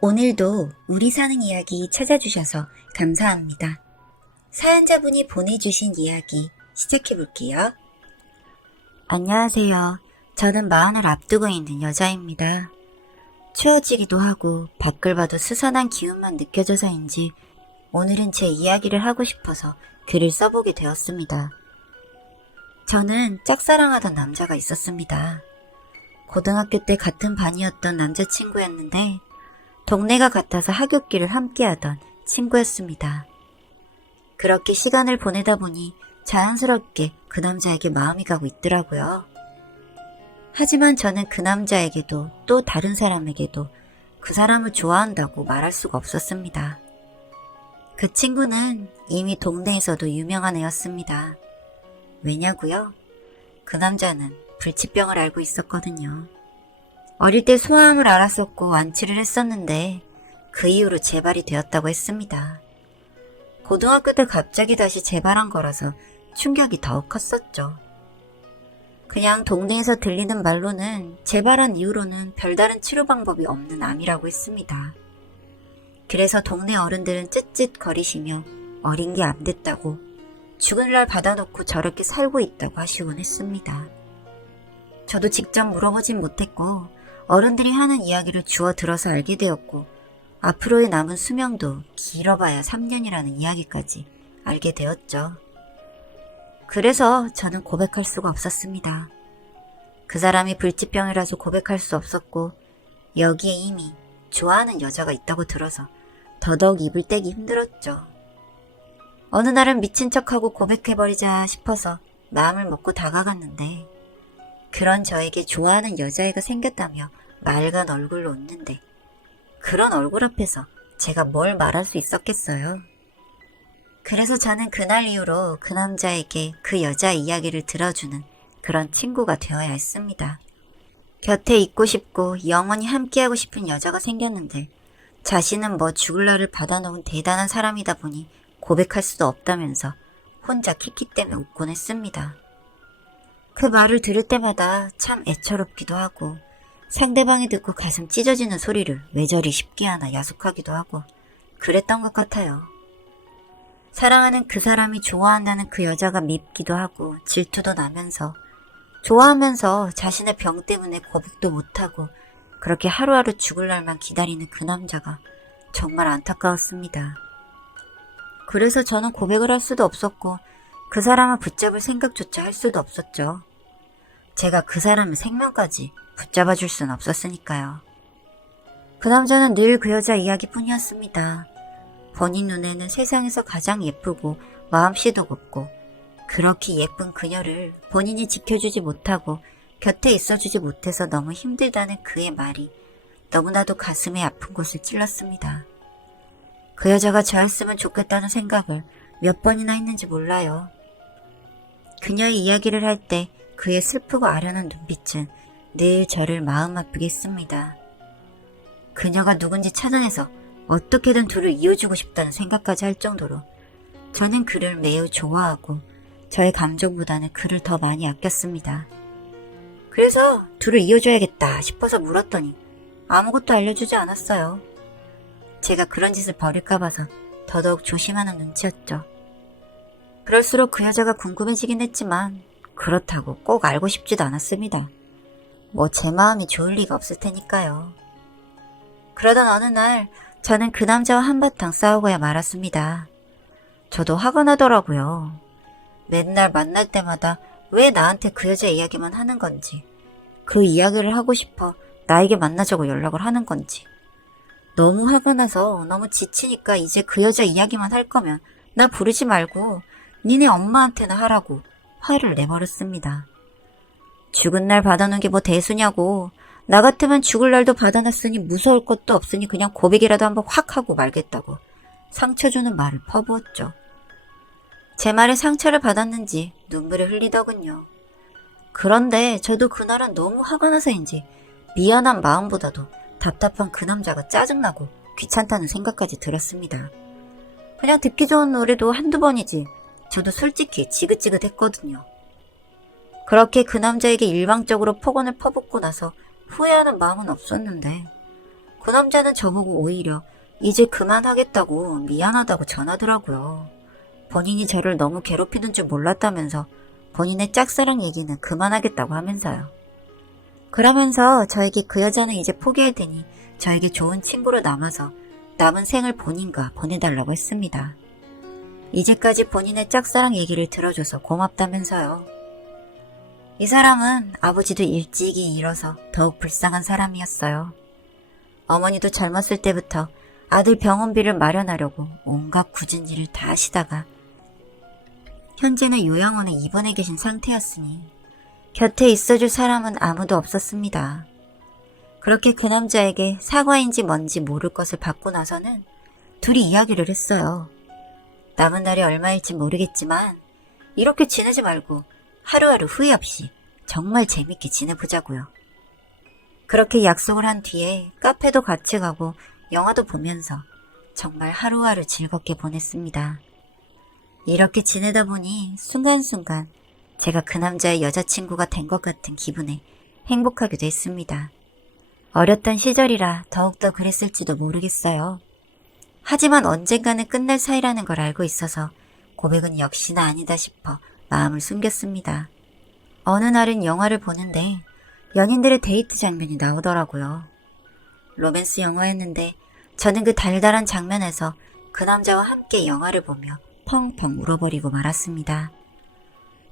오늘도 우리 사는 이야기 찾아주셔서 감사합니다. 사연자분이 보내주신 이야기 시작해볼게요. 안녕하세요. 저는 40을 앞두고 있는 여자입니다. 추워지기도 하고 밖을 봐도 스산한 기운만 느껴져서인지 오늘은 제 이야기를 하고 싶어서 글을 써보게 되었습니다. 저는 짝사랑하던 남자가 있었습니다. 고등학교 때 같은 반이었던 남자친구였는데 동네가 같아서 하굣길을 함께하던 친구였습니다. 그렇게 시간을 보내다 보니 자연스럽게 그 남자에게 마음이 가고 있더라고요. 하지만 저는 그 남자에게도 또 다른 사람에게도 그 사람을 좋아한다고 말할 수가 없었습니다. 그 친구는 이미 동네에서도 유명한 애였습니다. 왜냐고요? 그 남자는 불치병을 앓고 있었거든요. 어릴 때 소아암을 앓았었고 완치를 했었는데 그 이후로 재발이 되었다고 했습니다. 고등학교 때 갑자기 다시 재발한 거라서 충격이 더욱 컸었죠. 그냥 동네에서 들리는 말로는 재발한 이후로는 별다른 치료 방법이 없는 암이라고 했습니다. 그래서 동네 어른들은 쯧쯧거리시며 어린 게 안 됐다고 죽은 날 받아놓고 저렇게 살고 있다고 하시곤 했습니다. 저도 직접 물어보진 못했고 어른들이 하는 이야기를 주워 들어서 알게 되었고 앞으로의 남은 수명도 길어봐야 3년이라는 이야기까지 알게 되었죠. 그래서 저는 고백할 수가 없었습니다. 그 사람이 불치병이라서 고백할 수 없었고 여기에 이미 좋아하는 여자가 있다고 들어서 더더욱 입을 떼기 힘들었죠. 어느 날은 미친 척하고 고백해버리자 싶어서 마음을 먹고 다가갔는데 그런 저에게 좋아하는 여자애가 생겼다며 맑은 얼굴로 웃는데 그런 얼굴 앞에서 제가 뭘 말할 수 있었겠어요. 그래서 저는 그날 이후로 그 남자에게 그 여자 이야기를 들어주는 그런 친구가 되어야 했습니다. 곁에 있고 싶고 영원히 함께하고 싶은 여자가 생겼는데 자신은 뭐 죽을 날을 받아놓은 대단한 사람이다 보니 고백할 수도 없다면서 혼자 키키 때문에 웃곤 했습니다. 그 말을 들을 때마다 참 애처롭기도 하고 상대방이 듣고 가슴 찢어지는 소리를 왜 저리 쉽게 하나 야속하기도 하고 그랬던 것 같아요. 사랑하는 그 사람이 좋아한다는 그 여자가 밉기도 하고 질투도 나면서 좋아하면서 자신의 병 때문에 고백도 못하고 그렇게 하루하루 죽을 날만 기다리는 그 남자가 정말 안타까웠습니다. 그래서 저는 고백을 할 수도 없었고 그 사람을 붙잡을 생각조차 할 수도 없었죠. 제가 그 사람의 생명까지 붙잡아줄 수는 없었으니까요. 그 남자는 늘 그 여자 이야기뿐이었습니다. 본인 눈에는 세상에서 가장 예쁘고 마음씨도 곱고 그렇게 예쁜 그녀를 본인이 지켜주지 못하고 곁에 있어주지 못해서 너무 힘들다는 그의 말이 너무나도 가슴에 아픈 곳을 찔렀습니다. 그 여자가 저였으면 좋겠다는 생각을 몇 번이나 했는지 몰라요. 그녀의 이야기를 할 때 그의 슬프고 아련한 눈빛은 늘 저를 마음 아프게 했습니다. 그녀가 누군지 찾아내서 어떻게든 둘을 이어주고 싶다는 생각까지 할 정도로 저는 그를 매우 좋아하고 저의 감정보다는 그를 더 많이 아꼈습니다. 그래서 둘을 이어줘야겠다 싶어서 물었더니 아무것도 알려주지 않았어요. 제가 그런 짓을 벌일까 봐서 더더욱 조심하는 눈치였죠. 그럴수록 그 여자가 궁금해지긴 했지만 그렇다고 꼭 알고 싶지도 않았습니다. 뭐 제 마음이 좋을 리가 없을 테니까요. 그러던 어느 날 저는 그 남자와 한바탕 싸우고야 말았습니다. 저도 화가 나더라고요. 맨날 만날 때마다 왜 나한테 그 여자 이야기만 하는 건지, 그 이야기를 하고 싶어 나에게 만나자고 연락을 하는 건지. 너무 화가 나서 너무 지치니까 이제 그 여자 이야기만 할 거면 나 부르지 말고 니네 엄마한테나 하라고 화를 내버렸습니다. 죽은 날 받아놓은 게 뭐 대수냐고. 나 같으면 죽을 날도 받아놨으니 무서울 것도 없으니 그냥 고백이라도 한번 확 하고 말겠다고 상처 주는 말을 퍼부었죠. 제 말에 상처를 받았는지 눈물을 흘리더군요. 그런데 저도 그날은 너무 화가 나서인지 미안한 마음보다도 답답한 그 남자가 짜증나고 귀찮다는 생각까지 들었습니다. 그냥 듣기 좋은 노래도 한두 번이지 저도 솔직히 지긋지긋했거든요. 그렇게 그 남자에게 일방적으로 폭언을 퍼붓고 나서 후회하는 마음은 없었는데 그 남자는 저보고 오히려 이제 그만하겠다고 미안하다고 전하더라고요. 본인이 저를 너무 괴롭히는 줄 몰랐다면서 본인의 짝사랑 얘기는 그만하겠다고 하면서요. 그러면서 저에게 그 여자는 이제 포기할 테니 저에게 좋은 친구로 남아서 남은 생을 본인과 보내달라고 했습니다. 이제까지 본인의 짝사랑 얘기를 들어줘서 고맙다면서요. 이 사람은 아버지도 일찍이 잃어서 더욱 불쌍한 사람이었어요. 어머니도 젊었을 때부터 아들 병원비를 마련하려고 온갖 굳은 일을 다 하시다가 현재는 요양원에 입원해 계신 상태였으니 곁에 있어줄 사람은 아무도 없었습니다. 그렇게 그 남자에게 사과인지 뭔지 모를 것을 받고 나서는 둘이 이야기를 했어요. 남은 날이 얼마일지 모르겠지만 이렇게 지내지 말고 하루하루 후회 없이 정말 재밌게 지내보자고요. 그렇게 약속을 한 뒤에 카페도 같이 가고 영화도 보면서 정말 하루하루 즐겁게 보냈습니다. 이렇게 지내다 보니 순간순간 제가 그 남자의 여자친구가 된 것 같은 기분에 행복하기도 했습니다. 어렸던 시절이라 더욱더 그랬을지도 모르겠어요. 하지만 언젠가는 끝날 사이라는 걸 알고 있어서 고백은 역시나 아니다 싶어 마음을 숨겼습니다. 어느 날은 영화를 보는데 연인들의 데이트 장면이 나오더라고요. 로맨스 영화였는데 저는 그 달달한 장면에서 그 남자와 함께 영화를 보며 펑펑 울어버리고 말았습니다.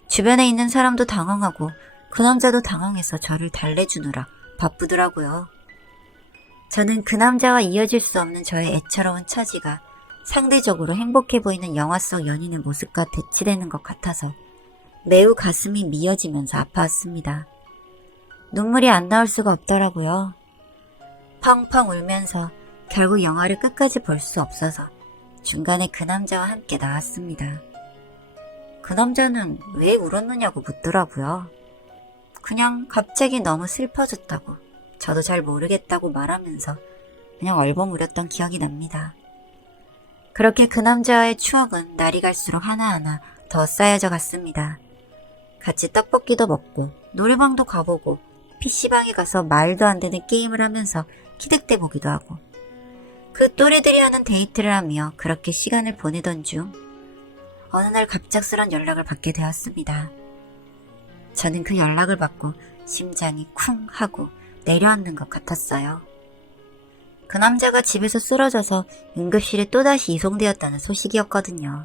주변에 있는 사람도 당황하고 그 남자도 당황해서 저를 달래주느라 바쁘더라고요. 저는 그 남자와 이어질 수 없는 저의 애처로운 처지가 상대적으로 행복해 보이는 영화 속 연인의 모습과 대치되는 것 같아서 매우 가슴이 미어지면서 아파왔습니다. 눈물이 안 나올 수가 없더라고요. 펑펑 울면서 결국 영화를 끝까지 볼 수 없어서 중간에 그 남자와 함께 나왔습니다. 그 남자는 왜 울었느냐고 묻더라고요. 그냥 갑자기 너무 슬퍼졌다고 저도 잘 모르겠다고 말하면서 그냥 얼버무렸던 기억이 납니다. 그렇게 그 남자와의 추억은 날이 갈수록 하나하나 더 쌓여져 갔습니다. 같이 떡볶이도 먹고 노래방도 가보고 PC방에 가서 말도 안 되는 게임을 하면서 키득대 보기도 하고 그 또래들이 하는 데이트를 하며 그렇게 시간을 보내던 중 어느 날 갑작스런 연락을 받게 되었습니다. 저는 그 연락을 받고 심장이 쿵 하고 내려앉는 것 같았어요. 그 남자가 집에서 쓰러져서 응급실에 또다시 이송되었다는 소식이었거든요.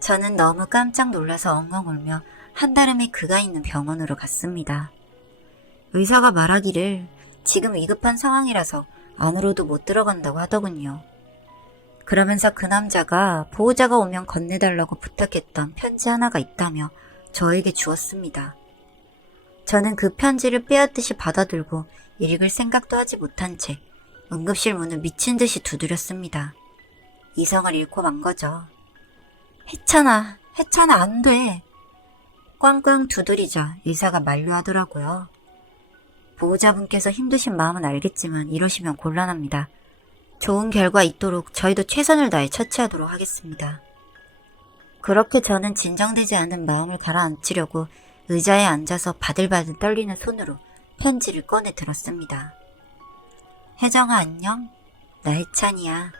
저는 너무 깜짝 놀라서 엉엉 울며 한달음에 그가 있는 병원으로 갔습니다. 의사가 말하기를 지금 위급한 상황이라서 안으로도 못 들어간다고 하더군요. 그러면서 그 남자가 보호자가 오면 건네달라고 부탁했던 편지 하나가 있다며 저에게 주었습니다. 저는 그 편지를 빼앗듯이 받아들고 읽을 생각도 하지 못한 채 응급실 문을 미친 듯이 두드렸습니다. 이성을 잃고 만 거죠. 해찬아 안 돼. 꽝꽝 두드리자 의사가 만류하더라고요. 보호자분께서 힘드신 마음은 알겠지만 이러시면 곤란합니다. 좋은 결과 있도록 저희도 최선을 다해 처치하도록 하겠습니다. 그렇게 저는 진정되지 않은 마음을 가라앉히려고 의자에 앉아서 바들바들 떨리는 손으로 편지를 꺼내 들었습니다. 혜정아 안녕? 나 혜찬이야.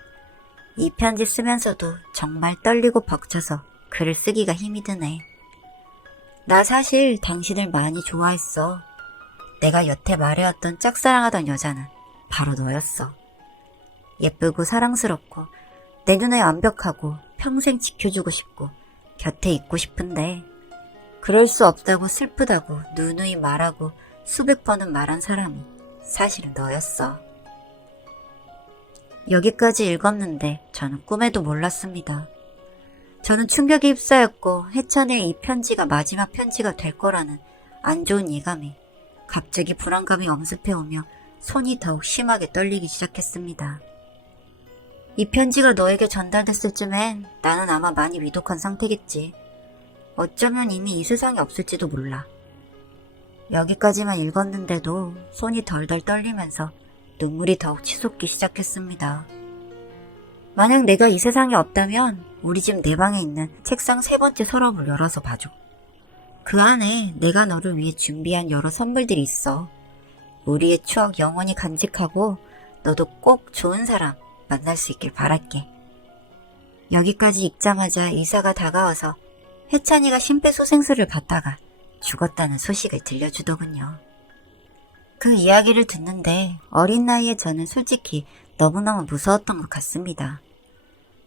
이 편지 쓰면서도 정말 떨리고 벅차서 글을 쓰기가 힘이 드네. 나 사실 당신을 많이 좋아했어. 내가 여태 말해왔던 짝사랑하던 여자는 바로 너였어. 예쁘고 사랑스럽고 내 눈에 완벽하고 평생 지켜주고 싶고 곁에 있고 싶은데 그럴 수 없다고 슬프다고 누누이 말하고 수백 번은 말한 사람이 사실은 너였어. 여기까지 읽었는데 저는 꿈에도 몰랐습니다. 저는 충격에 휩싸였고 해찬의 이 편지가 마지막 편지가 될 거라는 안 좋은 예감에 갑자기 불안감이 엄습해오며 손이 더욱 심하게 떨리기 시작했습니다. 이 편지가 너에게 전달됐을 쯤엔 나는 아마 많이 위독한 상태겠지. 어쩌면 이미 이 세상에 없을지도 몰라. 여기까지만 읽었는데도 손이 덜덜 떨리면서 눈물이 더욱 치솟기 시작했습니다. 만약 내가 이 세상에 없다면 우리 집 내 방에 있는 책상 3번째 서랍을 열어서 봐줘. 그 안에 내가 너를 위해 준비한 여러 선물들이 있어. 우리의 추억 영원히 간직하고 너도 꼭 좋은 사람 만날 수 있길 바랄게. 여기까지 읽자마자 의사가 다가와서 혜찬이가 심폐소생술을 받다가 죽었다는 소식을 들려주더군요. 그 이야기를 듣는데 어린 나이에 저는 솔직히 너무너무 무서웠던 것 같습니다.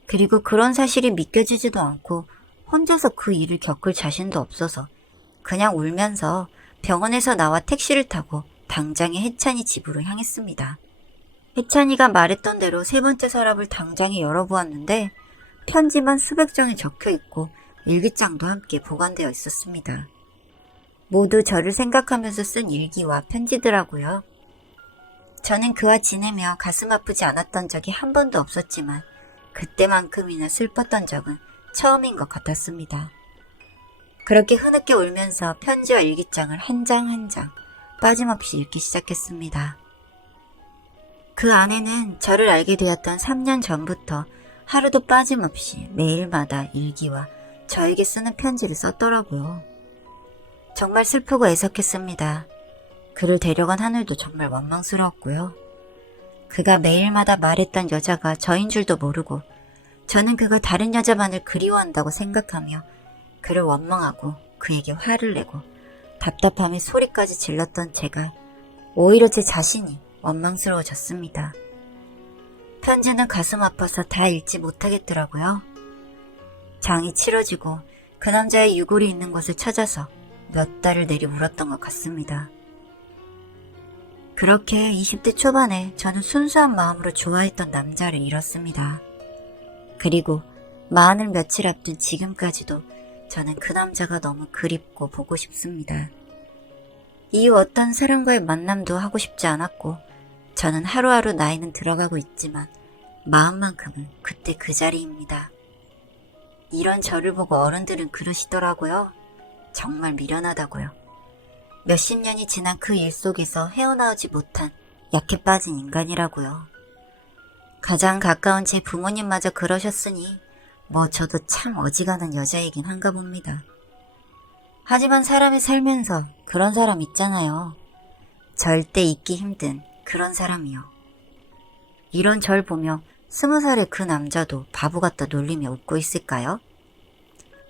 그리고 그런 사실이 믿겨지지도 않고 혼자서 그 일을 겪을 자신도 없어서 그냥 울면서 병원에서 나와 택시를 타고 당장의 혜찬이 집으로 향했습니다. 혜찬이가 말했던 대로 세 번째 서랍을 당장에 열어보았는데 편지만 수백 장이 적혀있고 일기장도 함께 보관되어 있었습니다. 모두 저를 생각하면서 쓴 일기와 편지더라고요. 저는 그와 지내며 가슴 아프지 않았던 적이 한 번도 없었지만 그때만큼이나 슬펐던 적은 처음인 것 같았습니다. 그렇게 흐느껴 울면서 편지와 일기장을 한 장 한 장 빠짐없이 읽기 시작했습니다. 그 안에는 저를 알게 되었던 3년 전부터 하루도 빠짐없이 매일마다 일기와 저에게 쓰는 편지를 썼더라고요. 정말 슬프고 애석했습니다. 그를 데려간 하늘도 정말 원망스러웠고요. 그가 매일마다 말했던 여자가 저인 줄도 모르고 저는 그가 다른 여자만을 그리워한다고 생각하며 그를 원망하고 그에게 화를 내고 답답함에 소리까지 질렀던 제가 오히려 제 자신이 원망스러워졌습니다. 편지는 가슴 아파서 다 읽지 못하겠더라고요. 장이 치러지고 그 남자의 유골이 있는 곳을 찾아서 몇 달을 내리 울었던 것 같습니다. 그렇게 20대 초반에 저는 순수한 마음으로 좋아했던 남자를 잃었습니다. 그리고 마흔을 며칠 앞둔 지금까지도 저는 그 남자가 너무 그립고 보고 싶습니다. 이후 어떤 사람과의 만남도 하고 싶지 않았고 저는 하루하루 나이는 들어가고 있지만 마음만큼은 그때 그 자리입니다. 이런 저를 보고 어른들은 그러시더라고요. 정말 미련하다고요. 몇십 년이 지난 그 일 속에서 헤어나오지 못한 약해 빠진 인간이라고요. 가장 가까운 제 부모님마저 그러셨으니 뭐 저도 참 어지간한 여자이긴 한가 봅니다. 하지만 사람이 살면서 그런 사람 있잖아요. 절대 잊기 힘든 그런 사람이요. 이런 절 보며 20살의 그 남자도 바보 같다 놀리며 웃고 있을까요?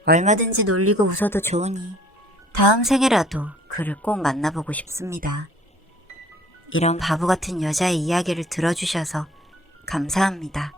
얼마든지 놀리고 웃어도 좋으니 다음 생에라도 그를 꼭 만나보고 싶습니다. 이런 바보 같은 여자의 이야기를 들어주셔서 감사합니다.